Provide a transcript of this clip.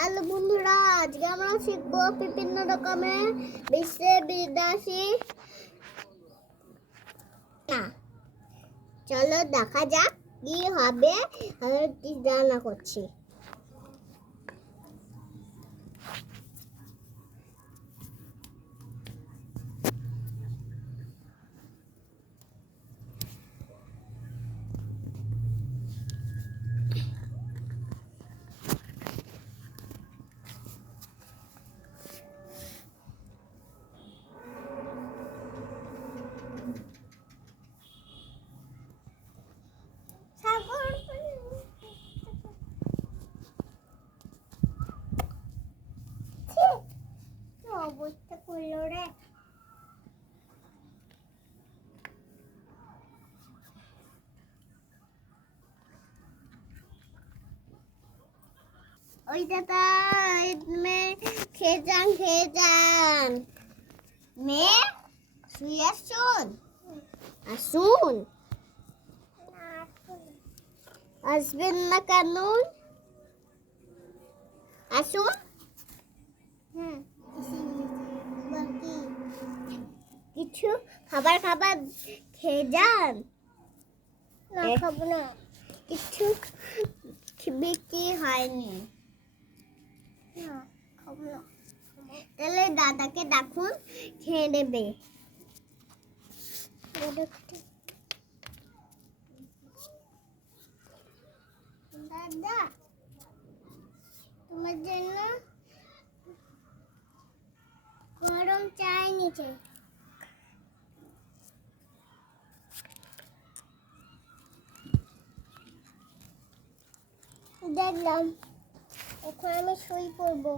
Hello বন্ধুরা, আজকে আমরা শিখবো বিভিন্ন রকমের বিশ্বের বিদেশি না। চলো দেখা যাক কি হবে। আমি কি রান্না করছি। অবস্থা করলো রে। ওই দাদা মেয়ে খেয়ে যান মেয়ে শুয়ে আসুন আসবেন না কেন? আসুন। কিছু খাবার খেয়ে যান। না খাবো না, কিছু বিক্রি হয়নি। খাবো না। তাহলে দাদাকে ডাকুন, খেয়ে নেবে। দাদা তোমার জন্য গরম চা এনেছে। দেখলাম, এখন আমি শুয়ে পড়বো।